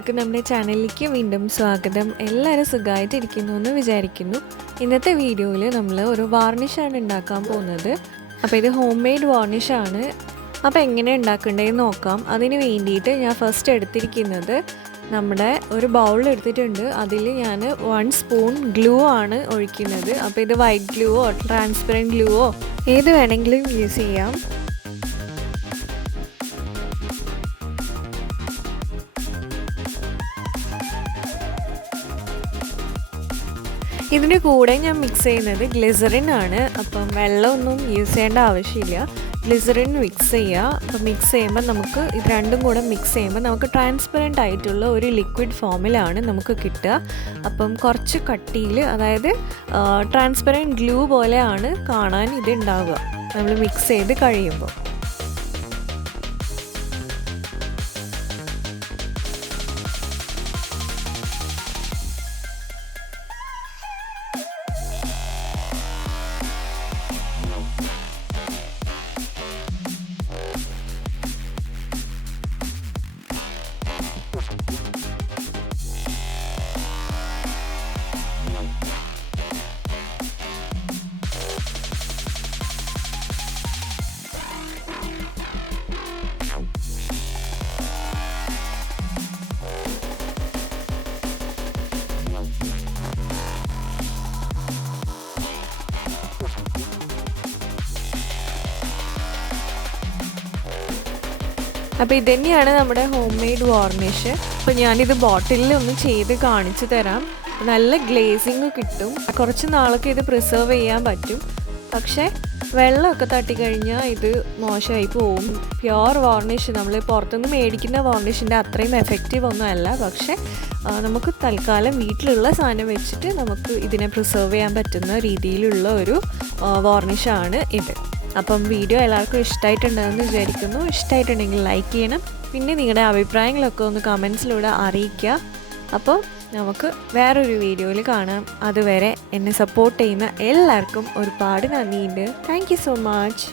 എല്ലാവർക്കും നമ്മുടെ ചാനലിലേക്ക് വീണ്ടും സ്വാഗതം. എല്ലാവരും സുഖമായിട്ടിരിക്കുന്നു എന്ന് വിചാരിക്കുന്നു. ഇന്നത്തെ വീഡിയോയിൽ നമ്മൾ ഒരു വാർണിഷാണ് ഉണ്ടാക്കാൻ പോകുന്നത്. അപ്പോൾ ഇത് ഹോം മെയ്ഡ് വാർണിഷാണ്. അപ്പോൾ എങ്ങനെ ഉണ്ടാക്കേണ്ടതെന്ന് നോക്കാം. അതിന് വേണ്ടിയിട്ട് ഞാൻ ഫസ്റ്റ് എടുത്തിരിക്കുന്നത് നമ്മുടെ ഒരു ബൗൾ എടുത്തിട്ടുണ്ട്. അതിൽ ഞാൻ 1 സ്പൂൺ ഗ്ലൂ ആണ് ഒഴിക്കുന്നത്. അപ്പോൾ ഇത് വൈറ്റ് ഗ്ലൂവോ ട്രാൻസ്പെറൻറ്റ് ഗ്ലൂവോ ഏത് വേണമെങ്കിലും യൂസ് ചെയ്യാം. ഇതിൻ്റെ കൂടെ ഞാൻ മിക്സ് ചെയ്യുന്നത് ഗ്ലിസറിൻ ആണ്. അപ്പം വെള്ളമൊന്നും യൂസ് ചെയ്യേണ്ട ആവശ്യമില്ല. ഗ്ലിസറിൻ മിക്സ് ചെയ്യുക. അപ്പം മിക്സ് ചെയ്യുമ്പോൾ നമുക്ക് ഇത് രണ്ടും കൂടെ മിക്സ് ചെയ്യുമ്പോൾ നമുക്ക് ട്രാൻസ്പെറൻ്റ് ആയിട്ടുള്ള ഒരു ലിക്വിഡ് ഫോമിലാണ് നമുക്ക് കിട്ടുക. അപ്പം കുറച്ച് കട്ടിയിൽ, അതായത് ട്രാൻസ്പെറൻറ്റ് ഗ്ലൂ പോലെയാണ് കാണാൻ ഇത് ഉണ്ടാവുക നമ്മൾ മിക്സ് ചെയ്ത് കഴിയുമ്പോൾ. അപ്പോൾ ഇതുതന്നെയാണ് നമ്മുടെ ഹോം മെയ്ഡ് വാർണിഷ്. അപ്പോൾ ഞാനിത് ബോട്ടിലിൽ ഒന്ന് ചെയ്ത് കാണിച്ചു തരാം. നല്ല ഗ്ലേസിങ് കിട്ടും. കുറച്ച് നാളൊക്കെ ഇത് പ്രിസർവ് ചെയ്യാൻ പറ്റും. പക്ഷേ വെള്ളമൊക്കെ തട്ടിക്കഴിഞ്ഞാൽ ഇത് മോശമായി പോവും. പ്യുവർ വാർണിഷ് നമ്മൾ പുറത്തുനിന്ന് മേടിക്കുന്ന വാർണിഷിൻ്റെ അത്രയും എഫക്റ്റീവ് ഒന്നും അല്ല. പക്ഷേ നമുക്ക് തൽക്കാലം വീട്ടിലുള്ള സാധനം വെച്ചിട്ട് നമുക്ക് ഇതിനെ പ്രിസർവ് ചെയ്യാൻ പറ്റുന്ന രീതിയിലുള്ള ഒരു വാർണിഷാണ് ഇത്. അപ്പം വീഡിയോ എല്ലാവർക്കും ഇഷ്ടമായിട്ടുണ്ടെന്ന് വിചാരിക്കുന്നു. ഇഷ്ടമായിട്ടുണ്ടെങ്കിൽ ലൈക്ക് ചെയ്യണം. പിന്നെ നിങ്ങളുടെ അഭിപ്രായങ്ങളൊക്കെ ഒന്ന് കമൻസിലൂടെ അറിയിക്കുക. അപ്പോൾ നമുക്ക് വേറൊരു വീഡിയോയിൽ കാണാം. അതുവരെ എന്നെ സപ്പോർട്ട് ചെയ്യുന്ന എല്ലാവർക്കും ഒരുപാട് നന്ദിയുണ്ട്. Thank you so much.